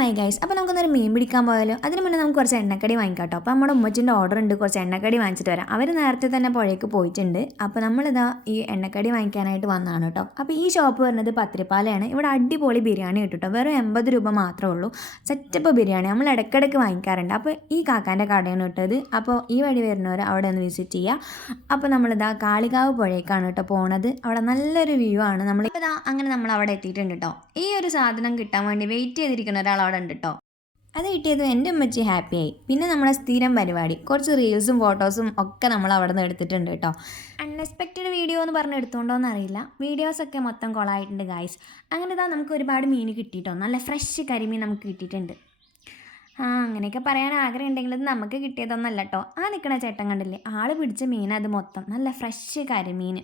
My guys, അപ്പോൾ നമുക്കൊന്നൊരു മീൻ പിടിക്കാൻ പോയാലോ? അതിന് മുന്നേ നമുക്ക് കുറച്ച് എണ്ണക്കടി വാങ്ങിക്കാം കേട്ടോ. അപ്പോൾ നമ്മുടെ ഉമ്മച്ചിൻ്റെ ഓർഡർ ഉണ്ട്, കുറച്ച് എണ്ണക്കടി വാങ്ങിച്ചിട്ട് വരാം. അവർ നേരത്തെ തന്നെ പുഴയ്ക്ക് പോയിട്ടുണ്ട്. അപ്പോൾ നമ്മളിതാ ഈ എണ്ണക്കടി വാങ്ങിക്കാനായിട്ട് വന്നതാണ് കേട്ടോ. അപ്പോൾ ഈ ഷോപ്പ് വരുന്നത് പത്തിരിപ്പാലയാണ്. ഇവിടെ അടിപൊളി ബിരിയാണി കിട്ടും കേട്ടോ. വെറും 80 രൂപ മാത്രമേ ഉള്ളൂ. സെറ്റപ്പ് ബിരിയാണി നമ്മൾ ഇടയ്ക്കിടയ്ക്ക് വാങ്ങിക്കാറുണ്ട്. അപ്പോൾ ഈ കാക്കാൻ്റെ കടയാണ് കിട്ടത്. അപ്പോൾ ഈ വഴി വരുന്നവർ അവിടെ ഒന്ന് വിസിറ്റ് ചെയ്യുക. അപ്പോൾ നമ്മളിതാ കാളികാവ് പുഴയ്ക്കാണ് കേട്ടോ പോണത്. അവിടെ നല്ലൊരു വ്യൂ ആണ്. നമ്മളിപ്പോൾ അങ്ങനെ നമ്മൾ അവിടെ എത്തിയിട്ടുണ്ട് കേട്ടോ. ഈ ഒരു സാധനം കിട്ടാൻ വേണ്ടി വെയിറ്റ് ചെയ്തിരിക്കുന്ന ഒരാൾ അവിടെ ഉണ്ട് കേട്ടോ. അത് കിട്ടിയതും എൻ്റെ ഉമ്മച്ചി ഹാപ്പിയായി. പിന്നെ നമ്മളെ സ്ഥിരം പരിപാടി കുറച്ച് റീൽസും ഫോട്ടോസും ഒക്കെ നമ്മൾ അവിടെ നിന്ന് എടുത്തിട്ടുണ്ട് കേട്ടോ. അൺഎക്സ്പെക്റ്റഡ് വീഡിയോ എന്ന് പറഞ്ഞ് എടുത്തുകൊണ്ടോന്ന് അറിയില്ല, വീഡിയോസൊക്കെ മൊത്തം കൊളായിട്ടുണ്ട് ഗായ്സ്. അങ്ങനെ ഇതാ നമുക്ക് ഒരുപാട് മീൻ കിട്ടിയിട്ടോ. നല്ല ഫ്രഷ് കരിമീൻ നമുക്ക് കിട്ടിയിട്ടുണ്ട്. അങ്ങനെയൊക്കെ പറയാൻ ആഗ്രഹം ഉണ്ടെങ്കിൽ ഇത് നമുക്ക് കിട്ടിയതൊന്നല്ല കേട്ടോ. നിൽക്കണ ചേട്ടൻ കണ്ടില്ലേ, ആൾ പിടിച്ച മീൻ അത് മൊത്തം നല്ല ഫ്രഷ് കരിമീൻ.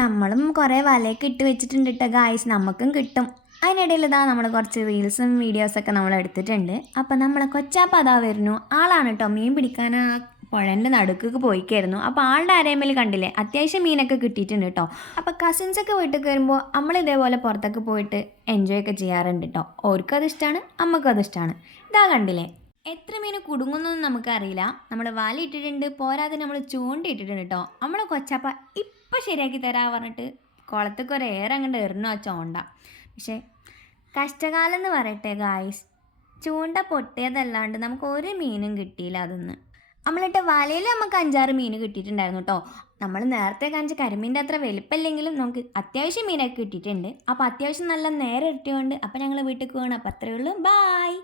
നമ്മളും കുറേ വലയൊക്കെ ഇട്ട് വെച്ചിട്ടുണ്ട് കേട്ടോ ഗായ്സ്, നമുക്കും കിട്ടും. അതിനിടയിൽ ഇതാ നമ്മൾ കുറച്ച് റീൽസും വീഡിയോസൊക്കെ നമ്മൾ എടുത്തിട്ടുണ്ട്. അപ്പം നമ്മളെ കൊച്ചാപ്പ അതാ വരുന്നു. ആളാണ് കേട്ടോ മീൻ പിടിക്കാൻ ആ പുഴൻ്റെ നടുക്കൊക്കെ പോയിക്കായിരുന്നു. അപ്പോൾ ആളുടെ അരേമേൽ കണ്ടില്ലേ, അത്യാവശ്യം മീനൊക്കെ കിട്ടിയിട്ടുണ്ട് കേട്ടോ. അപ്പോൾ കസിൻസൊക്കെ വീട്ടിൽ വരുമ്പോൾ നമ്മൾ ഇതേപോലെ പുറത്തൊക്കെ പോയിട്ട് എൻജോയ് ഒക്കെ ചെയ്യാറുണ്ട് കേട്ടോ. ഓർക്കും ഇഷ്ടമാണ്, അമ്മക്കും ഇഷ്ടമാണ്. ഇതാ കണ്ടില്ലേ, എത്ര മീൻ കുടുങ്ങുന്നൊന്നും നമുക്കറിയില്ല. നമ്മൾ വല ഇട്ടിട്ടുണ്ട്, പോരാതെ നമ്മൾ ചൂണ്ടിയിട്ടിട്ടുണ്ട് കേട്ടോ. നമ്മളെ കൊച്ചാപ്പ ഇപ്പം ശരിയാക്കി തരാൻ പറഞ്ഞിട്ട് കുളത്തൊക്കെ ഒരു അങ്ങോട്ട് എറിഞ്ഞു ആ ചോണ്ട. പക്ഷേ കഷ്ടകാലം എന്ന് പറയട്ടെ ഗായ്സ്, ചൂണ്ട പൊട്ടിയതല്ലാണ്ട് നമുക്ക് ഒരു മീനും കിട്ടിയില്ല. അതൊന്ന് നമ്മളിട്ട് വലയിൽ നമുക്ക് 5-6 മീൻ കിട്ടിയിട്ടുണ്ടായിരുന്നു കേട്ടോ. നമ്മൾ നേരത്തെ കാണിച്ച കരിമീൻ്റെ അത്ര വലിപ്പമില്ലെങ്കിലും നമുക്ക് അത്യാവശ്യം മീനൊക്കെ കിട്ടിയിട്ടുണ്ട്. അപ്പോൾ അത്യാവശ്യം നല്ല നേരെ ഇട്ടിട്ടുണ്ട്. അപ്പോൾ ഞങ്ങൾ വീട്ടിൽ പോകണം. അപ്പോൾ അത്രയേ ഉള്ളൂ, ബായ്.